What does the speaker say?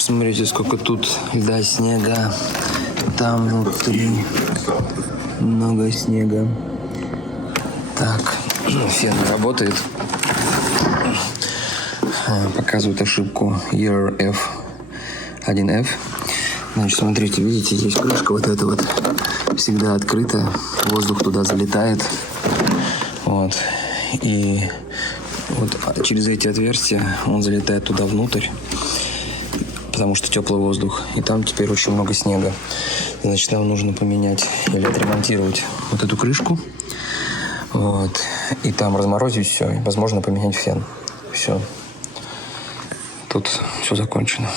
Смотрите, сколько тут льда, снега. Там внутри много снега. Так, фен не работает. Показывает ошибку ERF1F. Значит, смотрите, видите, здесь крышка вот эта вот всегда открыта. Воздух туда залетает. Вот. И вот через эти отверстия он залетает туда внутрь, потому что теплый воздух. И там теперь очень много снега. Значит, нам нужно поменять или отремонтировать вот эту крышку. Вот. И там разморозить все. И, возможно, поменять фен. Все. Тут все закончено.